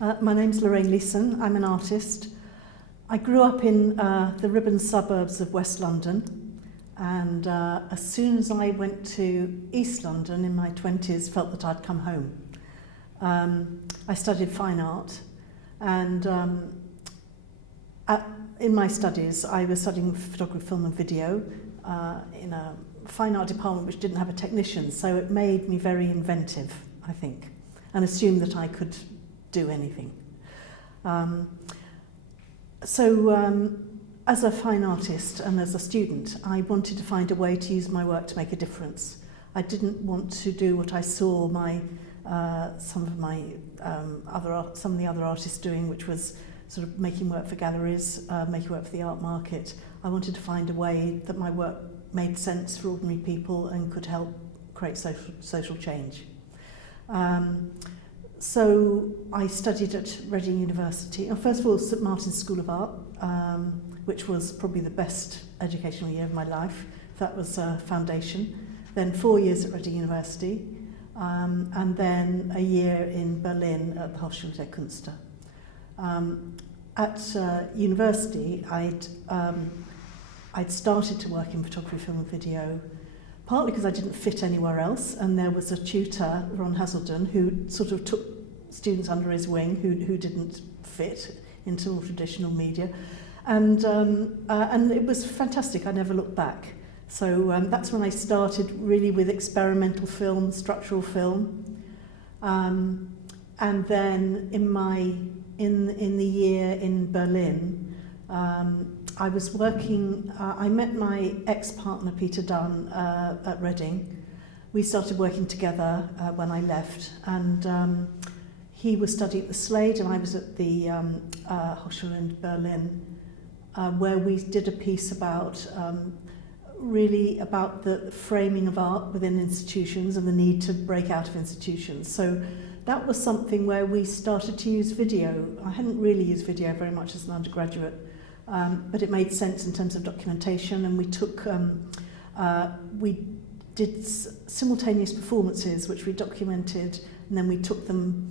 My name's Lorraine. I'm an artist. I grew up in the Ribbon suburbs of West London, and as soon as I went to East London in my 20s, felt that I'd come home. I studied fine art, and in my studies I was studying photography, film and video in a fine art department which didn't have a technician, so it made me very inventive, I think, and assumed that I could do anything. As a fine artist and as a student, I wanted to find a way to use my work to make a difference. I didn't want to do what I saw some of the other artists doing, which was sort of making work for galleries, making work for the art market. I wanted to find a way that my work made sense for ordinary people and could help create social change. So I studied at Reading University. First of all, St Martin's School of Art, which was probably the best educational year of my life. That was a foundation. Then 4 years at Reading University, and then a year in Berlin at the Hochschule der Künste. At university, I'd started to work in photography, film and video, partly because I didn't fit anywhere else, and there was a tutor, Ron Hazelden, who sort of took students under his wing who didn't fit into more traditional media, and it was fantastic. I never looked back. So that's when I started really with experimental film, structural film, and then in the year in Berlin, I was working. I met my ex-partner Peter Dunn at Reading. We started working together when I left, and he was studying at the Slade, and I was at the Hochschule in Berlin, where we did a piece about really about the framing of art within institutions and the need to break out of institutions. So that was something where we started to use video. I hadn't really used video very much as an undergraduate, but it made sense in terms of documentation, and we did simultaneous performances which we documented, and then we took them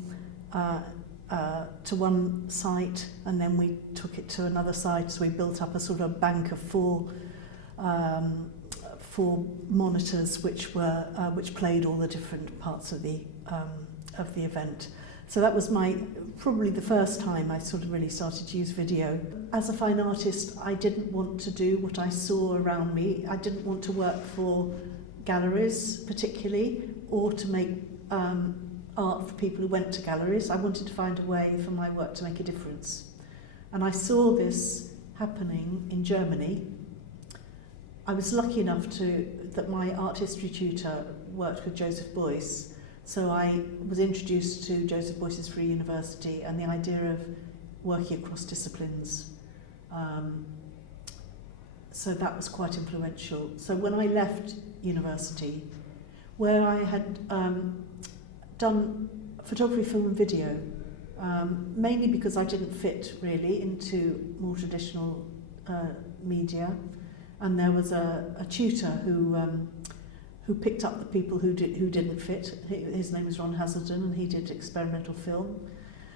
to one site, and then we took it to another site. So we built up a sort of bank of four monitors which played all the different parts of the event. So that was probably the first time I sort of really started to use video. As a fine artist, I didn't want to do what I saw around me. I didn't want to work for galleries particularly, or to make art for people who went to galleries. I wanted to find a way for my work to make a difference. And I saw this happening in Germany. I was lucky enough that my art history tutor worked with Joseph Beuys, so I was introduced to Joseph Beuys's Free University and the idea of working across disciplines. So that was quite influential. So when I left university, where I had done photography, film and video, mainly because I didn't fit really into more traditional media, and there was a tutor who picked up the people who didn't fit. His name was Ron Hazelden, and he did experimental film.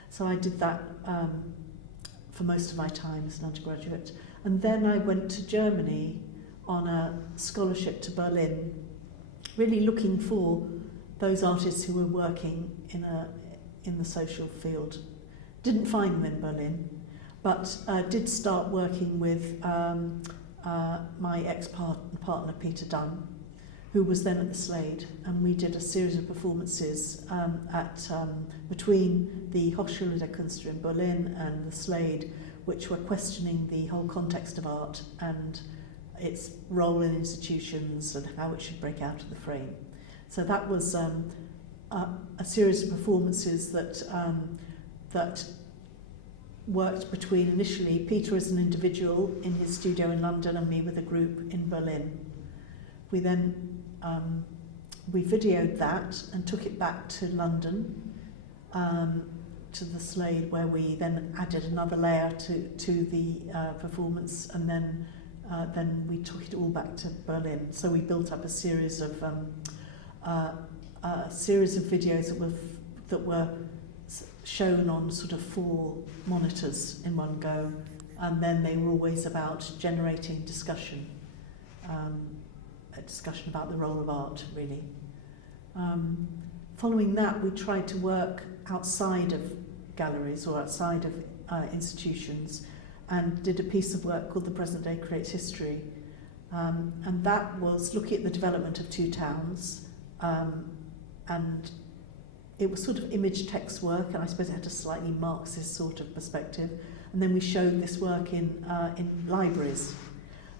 So I did that for most of my time as an undergraduate. And then I went to Germany on a scholarship to Berlin, really looking for those artists who were working in the social field. Didn't find them in Berlin, but did start working with my ex-partner Peter Dunn, who was then at the Slade, and we did a series of performances between the Hochschule der Künste in Berlin and the Slade, which were questioning the whole context of art and its role in institutions and how it should break out of the frame. So that was a series of performances that worked between initially Peter as an individual in his studio in London and me with a group in Berlin. We then we videoed that and took it back to London, to the Slade, where we then added another layer to the performance, and then we took it all back to Berlin. So we built up a series of videos that were shown on sort of 4 monitors in one go, and then they were always about generating discussion, a discussion about the role of art, really. Following that, we tried to work outside of galleries or outside of institutions, and did a piece of work called The Present Day Creates History. And that was looking at the development of 2 towns, and it was sort of image text work, and I suppose it had a slightly Marxist sort of perspective. And then we showed this work in libraries.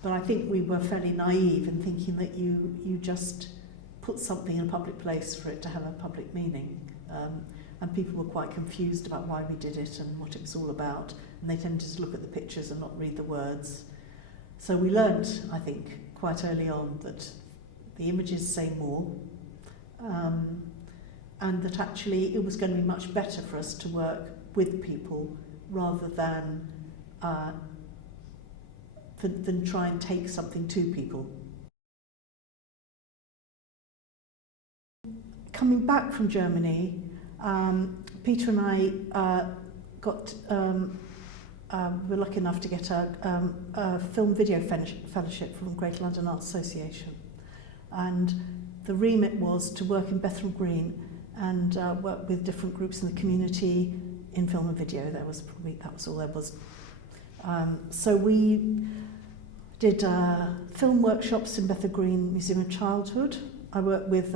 But I think we were fairly naive in thinking that you just put something in a public place for it to have a public meaning. And people were quite confused about why we did it and what it was all about. And they tended to look at the pictures and not read the words. So we learned, I think, quite early on that the images say more, and that actually it was going to be much better for us to work with people rather than try and take something to people. Coming back from Germany, Peter and I were lucky enough to get a film video fellowship from Greater London Arts Association, and the remit was to work in Bethnal Green and work with different groups in the community in film and video. That was all there was. So we did film workshops in Bethnal Green Museum of Childhood. I worked with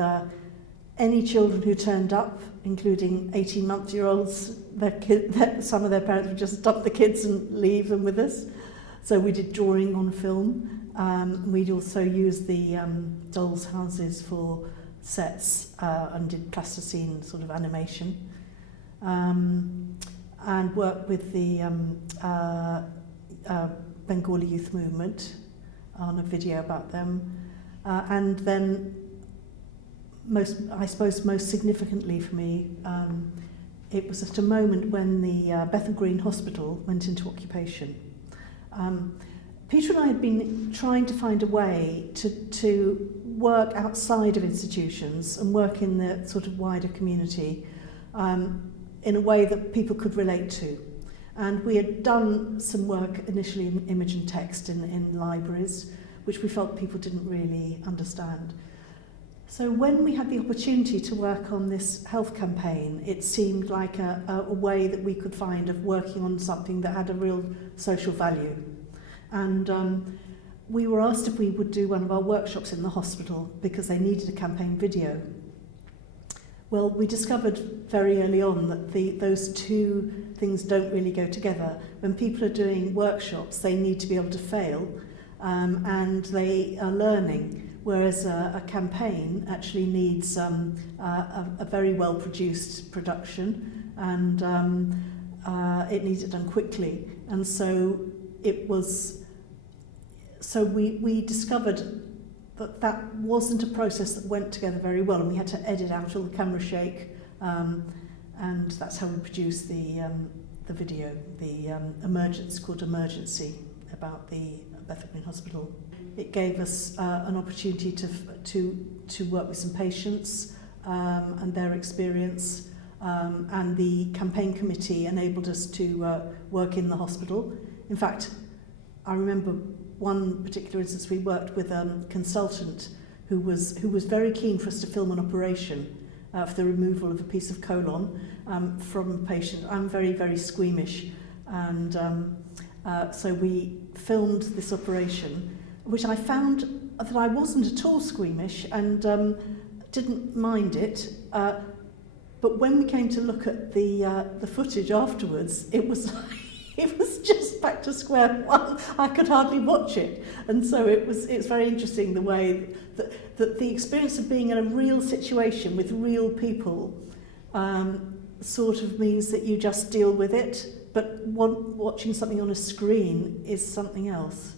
any children who turned up, including 18-month-year-olds. Some of their parents would just dump the kids and leave them with us. So we did drawing on film. We'd also use the dolls' houses for sets and did plasticine sort of animation. And worked with the Bengali youth movement on a video about them. And then I suppose most significantly for me, it was at a moment when the Bethnal Green Hospital went into occupation. Peter and I had been trying to find a way to work outside of institutions and work in the sort of wider community in a way that people could relate to. And we had done some work initially in image and text in libraries, which we felt people didn't really understand. So when we had the opportunity to work on this health campaign, it seemed like a way that we could find of working on something that had a real social value. And we were asked if we would do one of our workshops in the hospital because they needed a campaign video. Well, we discovered very early on that those two things don't really go together. When people are doing workshops, they need to be able to fail, and they are learning. Whereas a campaign actually needs a very well-produced production, and it needs it done quickly. And so we discovered that wasn't a process that went together very well, and we had to edit out all the camera shake, and that's how we produced the video, it's called Emergency, about the Bethnal Green Hospital. It gave us an opportunity to work with some patients and their experience, and the campaign committee enabled us to work in the hospital. In fact, I remember one particular instance. We worked with a consultant who was very keen for us to film an operation for the removal of a piece of colon from a patient. I'm very, very squeamish, and so we filmed this operation, which I found that I wasn't at all squeamish and didn't mind it. But when we came to look at the footage afterwards, it was like, it was just back to square one. I could hardly watch it. And so it's very interesting the way that the experience of being in a real situation with real people sort of means that you just deal with it, but watching something on a screen is something else.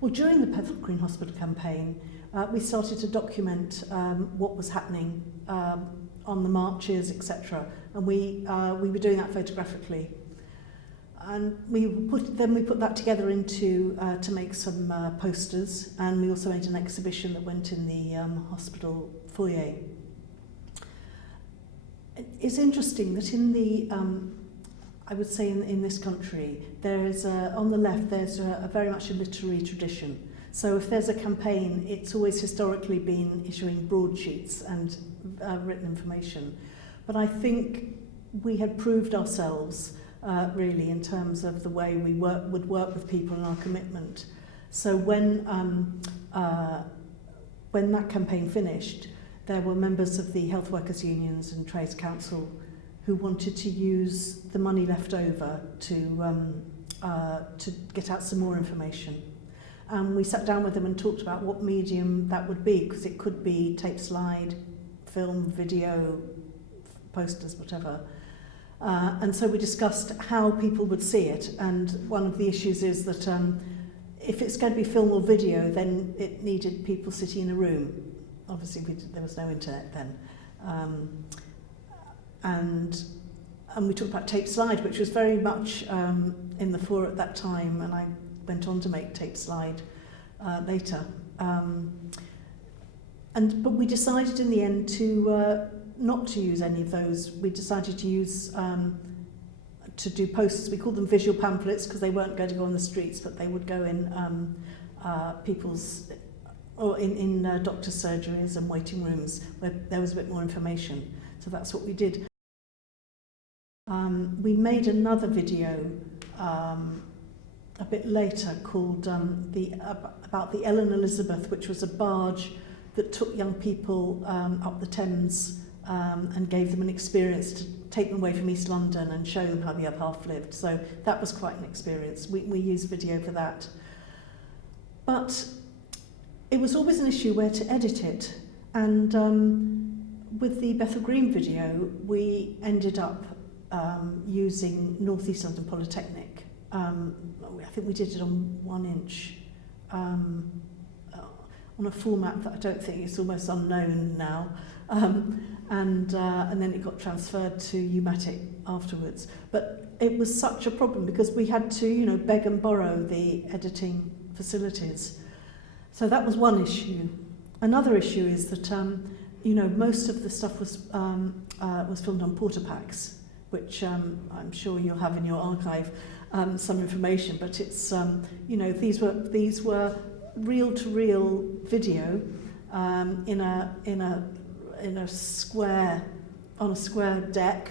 Well, during the Bethnal Green Hospital campaign, we started to document what was happening on the marches, etc. And we were doing that photographically. And we put that together into to make some posters, and we also made an exhibition that went in the hospital foyer. it's interesting that in the, I would say in this country, there is on the left, there's a very much a literary tradition. So if there's a campaign, it's always historically been issuing broadsheets and written information. But I think we had proved ourselves really in terms of the way we would work with people and our commitment. So when that campaign finished, there were members of the health workers unions and trades council who wanted to use the money left over to get out some more information. And we sat down with them and talked about what medium that would be, because it could be tape slide, film, video, posters, whatever. And so we discussed how people would see it. And one of the issues is that if it's going to be film or video, then it needed people sitting in a room. Obviously, there was no internet then. And we talked about tape slide, which was very much in the fore at that time, and I went on to make tape slide later. But we decided in the end to not to use any of those. We decided to use to do posters. We called them visual pamphlets because they weren't going to go on the streets, but they would go in people's or in doctors' surgeries and waiting rooms where there was a bit more information. So that's what we did. We made another video a bit later called about the Ellen Elizabeth, which was a barge that took young people up the Thames and gave them an experience to take them away from East London and show them how the other half lived. So that was quite an experience. We used video for that. But it was always an issue where to edit it. And with the Bethel Green video, we ended up using North East London Polytechnic. I think we did it on 1 inch, on a format that I don't think is almost unknown now. And then it got transferred to U-matic afterwards. But it was such a problem because we had to, beg and borrow the editing facilities. So that was one issue. Another issue is that, most of the stuff was filmed on Portapacks, which I'm sure you'll have in your archive some information. But it's, these were reel-to-reel video in a square, on a square deck,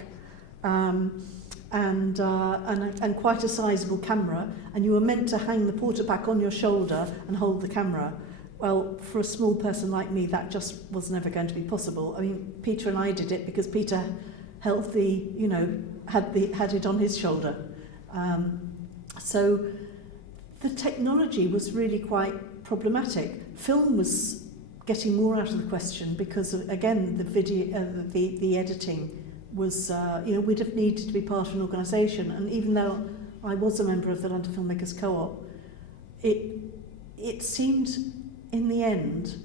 and quite a sizable camera, and you were meant to hang the Portapack on your shoulder and hold the camera. Well, for a small person like me, that just was never going to be possible. I mean, Peter and I did it because Peter held had it on his shoulder. So the technology was really quite problematic. Film was getting more out of the question because of, again, the video, the editing was, we'd have needed to be part of an organisation. And even though I was a member of the London Filmmakers Co-op, it seemed in the end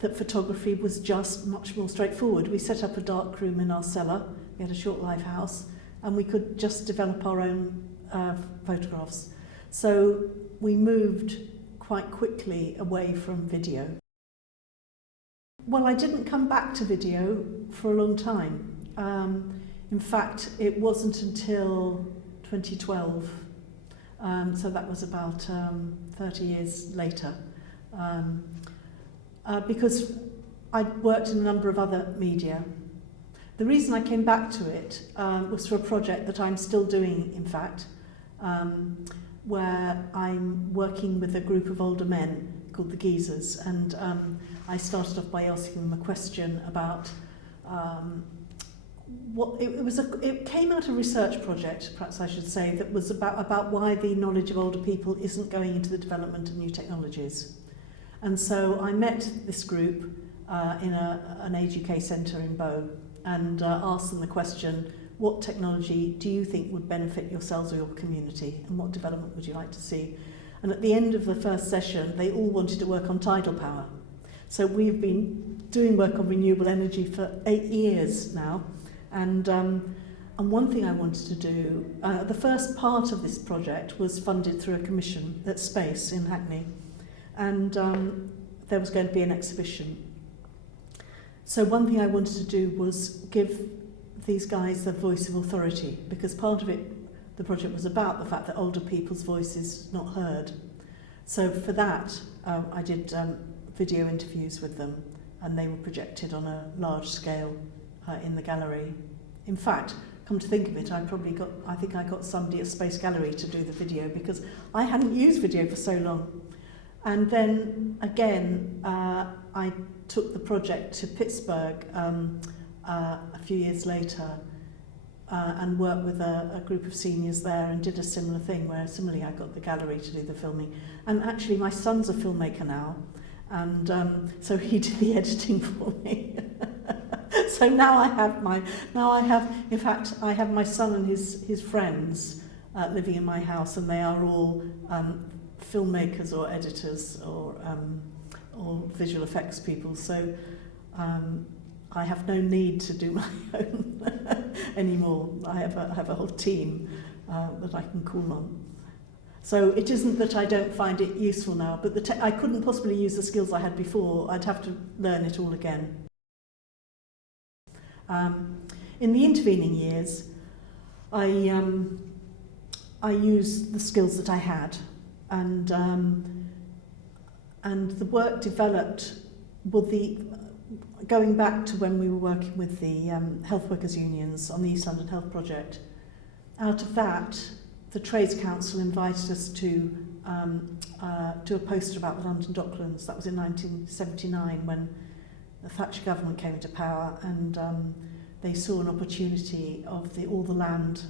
that photography was just much more straightforward. We set up a dark room in our cellar. We had a short live house, and we could just develop our own photographs. So we moved quite quickly away from video. Well, I didn't come back to video for a long time. In fact, it wasn't until 2012, so that was about 30 years later, because I'd worked in a number of other media. The reason I came back to it was for a project that I'm still doing, in fact, where I'm working with a group of older men called the Geezers, and I started off by asking them a question about it came out of a research project, perhaps I should say, that was about why the knowledge of older people isn't going into the development of new technologies. And so I met this group in an Age UK centre in Bow and asked them the question, what technology do you think would benefit yourselves or your community, and what development would you like to see? And at the end of the first session, they all wanted to work on tidal power. So we've been doing work on renewable energy for 8 years now. And one thing I wanted to do, the first part of this project was funded through a commission at Space in Hackney. And there was going to be an exhibition. So one thing I wanted to do was give these guys the voice of authority, because part of it, the project was about the fact that older people's voice is not heard. So for that, I did video interviews with them, and they were projected on a large scale in the gallery. In fact, come to think of it, I think I got somebody at Space Gallery to do the video, because I hadn't used video for so long. And then again, I took the project to Pittsburgh a few years later and worked with a group of seniors there and did a similar thing where similarly I got the gallery to do the filming. And actually my son's a filmmaker now, and so he did the editing for me. So now I have in fact I have my son and his friends living in my house, and they are all filmmakers or editors or visual effects people. So I have no need to do my own anymore. I have a whole team that I can call on. So it isn't that I don't find it useful now, but I couldn't possibly use the skills I had before. I'd have to learn it all again. In the intervening years, I used the skills that I had, and the work developed. Well, going back to when we were working with the health workers unions on the East London Health Project, out of that, the Trades Council invited us to do a poster about the London Docklands. That was in 1979 when the Thatcher government came into power, and they saw an opportunity of all the land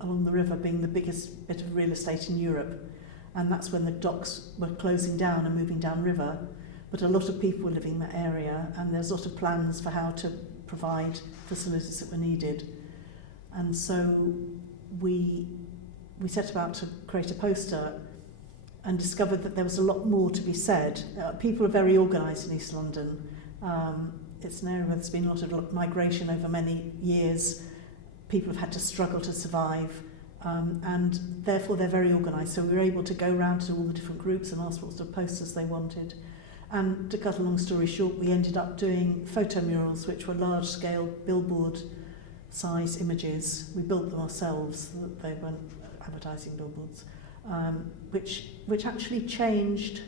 along the river being the biggest bit of real estate in Europe. And that's when the docks were closing down and moving downriver. But a lot of people were living in that area, and there's a lot of plans for how to provide facilities that were needed. And so we set about to create a poster and discovered that there was a lot more to be said. People are very organised in East London. It's an area where there's been a lot of migration over many years. People have had to struggle to survive, and therefore they're very organised. So we were able to go around to all the different groups and ask what sort of posters they wanted. And to cut a long story short, we ended up doing photo murals, which were large-scale billboard-size images. We built them ourselves, so that they weren't advertising billboards, which actually changed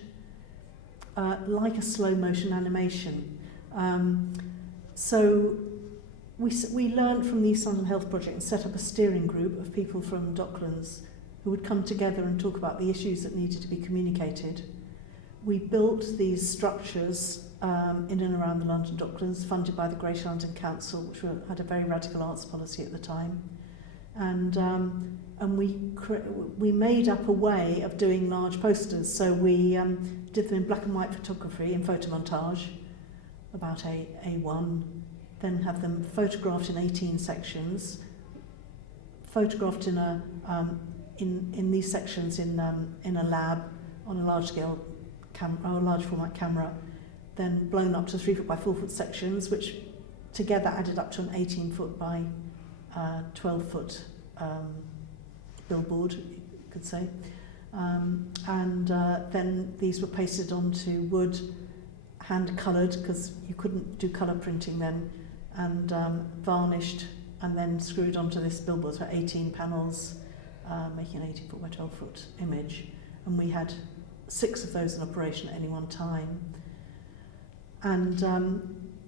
like a slow-motion animation. So we learned from the East London Health Project and set up a steering group of people from Docklands who would come together and talk about the issues that needed to be communicated. We built these structures in and around the London Docklands, funded by the Greater London Council, which had a very radical arts policy at the time. And we made up a way of doing large posters. So we did them in black and white photography, in photomontage, about A1, then have them photographed in 18 sections, photographed in these sections in a lab on a large scale camera, or large format camera, then blown up to 3 foot by 4 foot sections, which together added up to an 18 foot by 12 foot billboard, you could say. Then these were pasted onto wood, hand coloured, because you couldn't do colour printing then, and varnished, and then screwed onto this billboard. So 18 panels, making an 18 foot by 12 foot image. And we had 6 of those in operation at any one time. And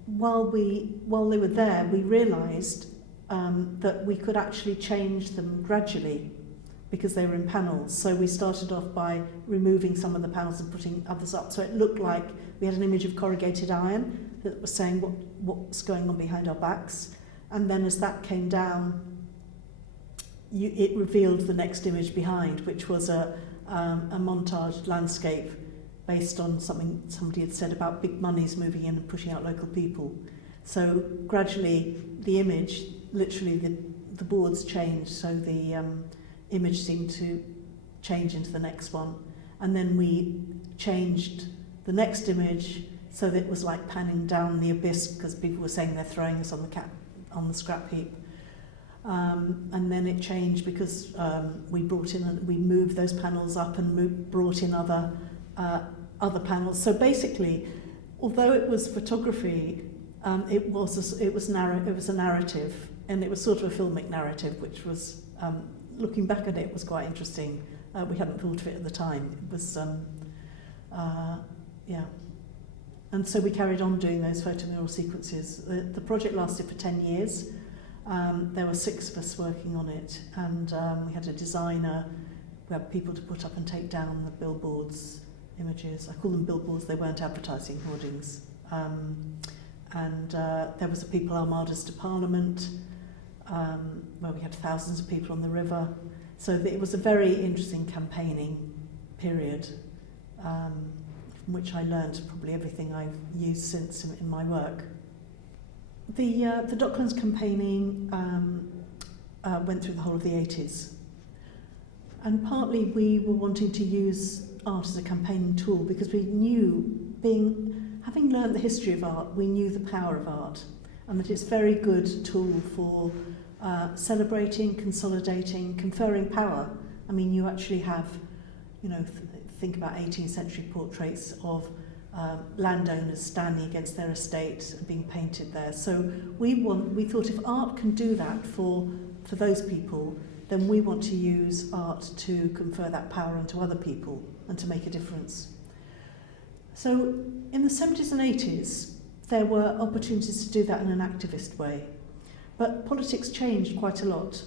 while they were there, we realised that we could actually change them gradually because they were in panels. So we started off by removing some of the panels and putting others up. So it looked like we had an image of corrugated iron that was saying what's going on behind our backs. And then as that came down, it revealed the next image behind, which was a montaged landscape based on something somebody had said about big monies moving in and pushing out local people. So gradually the image, literally the boards changed, so the image seemed to change into the next one. And then we changed the next image so that it was like panning down the abyss, because people were saying they're throwing us on the scrap heap. And then it changed because we moved those panels up and brought in other panels. So basically, although it was photography, it was a narrative and it was sort of a filmic narrative, which was, looking back at it, was quite interesting. We hadn't thought of it at the time. It was, yeah. And so we carried on doing those photomural sequences. The project lasted for 10 years. There were 6 of us working on it, and we had a designer. We had people to put up and take down the billboards images. I call them billboards, they weren't advertising hoardings. There was a People Armadas to Parliament, where we had thousands of people on the river. So it was a very interesting campaigning period, from which I learned probably everything I've used since in my work. The Docklands campaigning went through the whole of the 80s. And partly we were wanting to use art as a campaigning tool because we knew, having learned the history of art, we knew the power of art and that it's a very good tool for celebrating, consolidating, conferring power. I mean, you actually have, think about 18th century portraits of landowners standing against their estate and being painted there. So we thought if art can do that for those people, then we want to use art to confer that power onto other people and to make a difference. So in the 70s and 80s, there were opportunities to do that in an activist way. But politics changed quite a lot.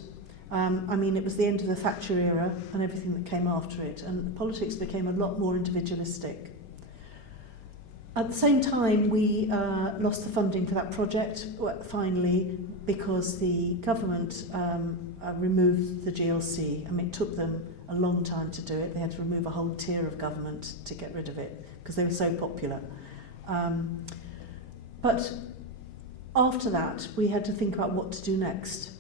It was the end of the Thatcher era and everything that came after it, and politics became a lot more individualistic. At the same time, we lost the funding for that project, finally, because the government removed the GLC. It took them a long time to do it. They had to remove a whole tier of government to get rid of it, because they were so popular. But after that, we had to think about what to do next.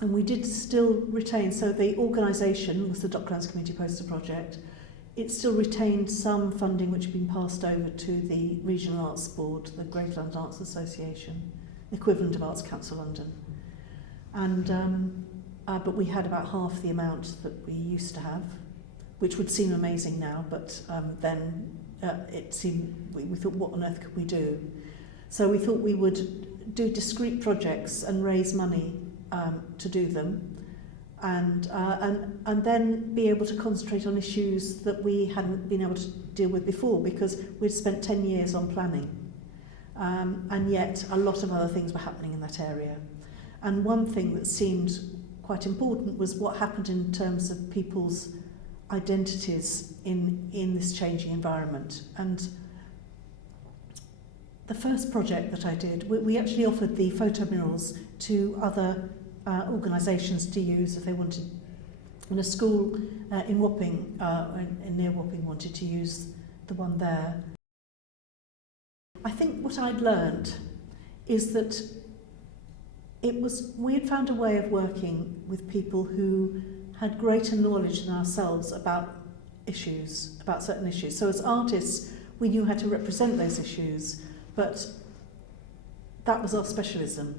And we did still retain, so the organisation was the Docklands Community Poster Project. It still retained some funding which had been passed over to the Regional Arts Board, the Graveland Arts Association, the equivalent of Arts Council London. And but we had about half the amount that we used to have, which would seem amazing now, but then it seemed, we thought, what on earth could we do? So we thought we would do discrete projects and raise money to do them, and then be able to concentrate on issues that we hadn't been able to deal with before, because we'd spent 10 years on planning, and yet a lot of other things were happening in that area. And one thing that seemed quite important was what happened in terms of people's identities in this changing environment. And the first project that I did, we actually offered the photomurals to other organisations to use if they wanted. And a school in Wapping, near Wapping, wanted to use the one there. I think what I'd learned is that we had found a way of working with people who had greater knowledge than ourselves about certain issues. So as artists, we knew how to represent those issues, but that was our specialism.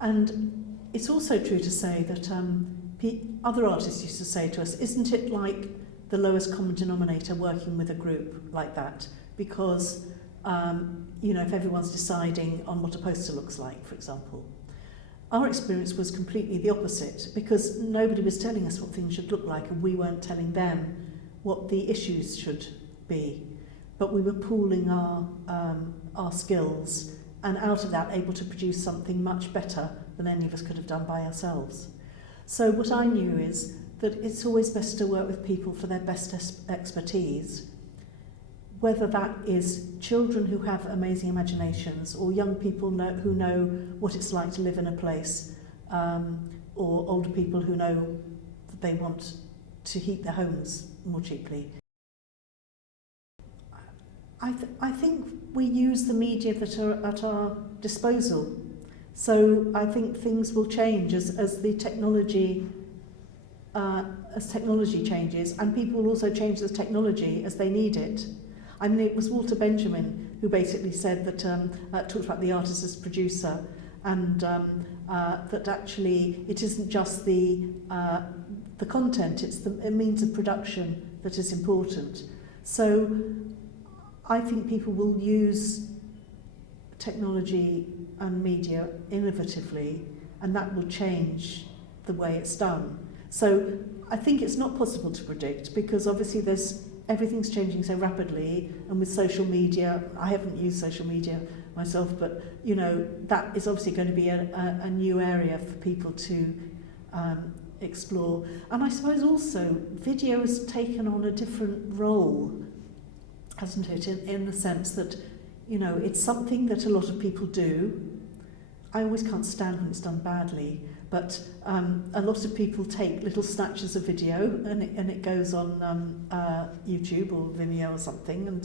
And it's also true to say that other artists used to say to us, isn't it like the lowest common denominator working with a group like that? Because, if everyone's deciding on what a poster looks like, for example. Our experience was completely the opposite, because nobody was telling us what things should look like and we weren't telling them what the issues should be. But we were pooling our skills, and out of that able to produce something much better than any of us could have done by ourselves. So what I knew is that it's always best to work with people for their best expertise, whether that is children who have amazing imaginations, or young people who know what it's like to live in a place, or older people who know that they want to heat their homes more cheaply. I think we use the media that are at our disposal. So I think things will change as technology changes, and people will also change the technology as they need it. It was Walter Benjamin who basically said that, talked about the artist as producer, and that actually it isn't just the content, it's the means of production that is important. So I think people will use technology and media innovatively, and that will change the way it's done. So I think it's not possible to predict, because obviously everything's changing so rapidly, and with social media, I haven't used social media myself, but you know, that is obviously going to be a new area for people to explore. And I suppose also video has taken on a different role, hasn't it, in the sense that, you know, it's something that a lot of people do. I always can't stand when it's done badly, but a lot of people take little snatches of video, and it goes on YouTube or Vimeo or something, and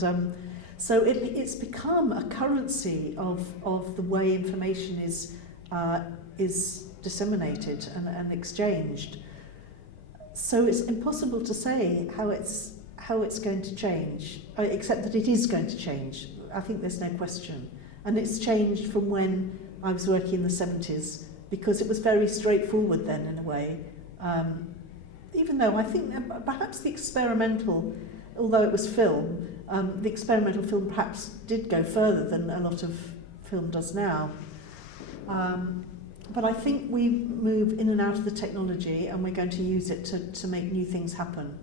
so it's become a currency of the way information is disseminated and exchanged. So it's impossible to say how it's going to change, except that it is going to change. I think there's no question. And it's changed from when I was working in the 70s, because it was very straightforward then in a way. Even though I think that perhaps the experimental, although it was film, the experimental film perhaps did go further than a lot of film does now. But I think we move in and out of the technology, and we're going to use it to make new things happen.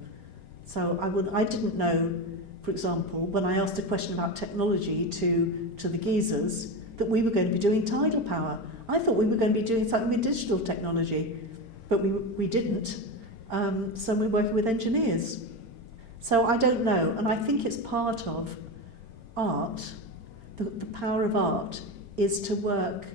So I didn't know, for example, when I asked a question about technology to the geezers, that we were going to be doing tidal power. I thought we were going to be doing something with digital technology, but we didn't. So we're working with engineers. So I don't know, and I think it's part of art. The power of art is to work,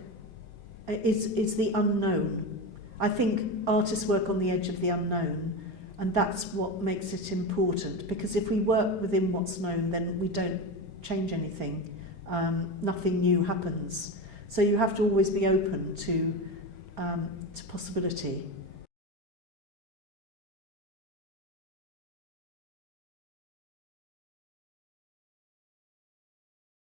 is the unknown. I think artists work on the edge of the unknown, and that's what makes it important, because if we work within what's known, then we don't change anything. Nothing new happens. So you have to always be open to possibility.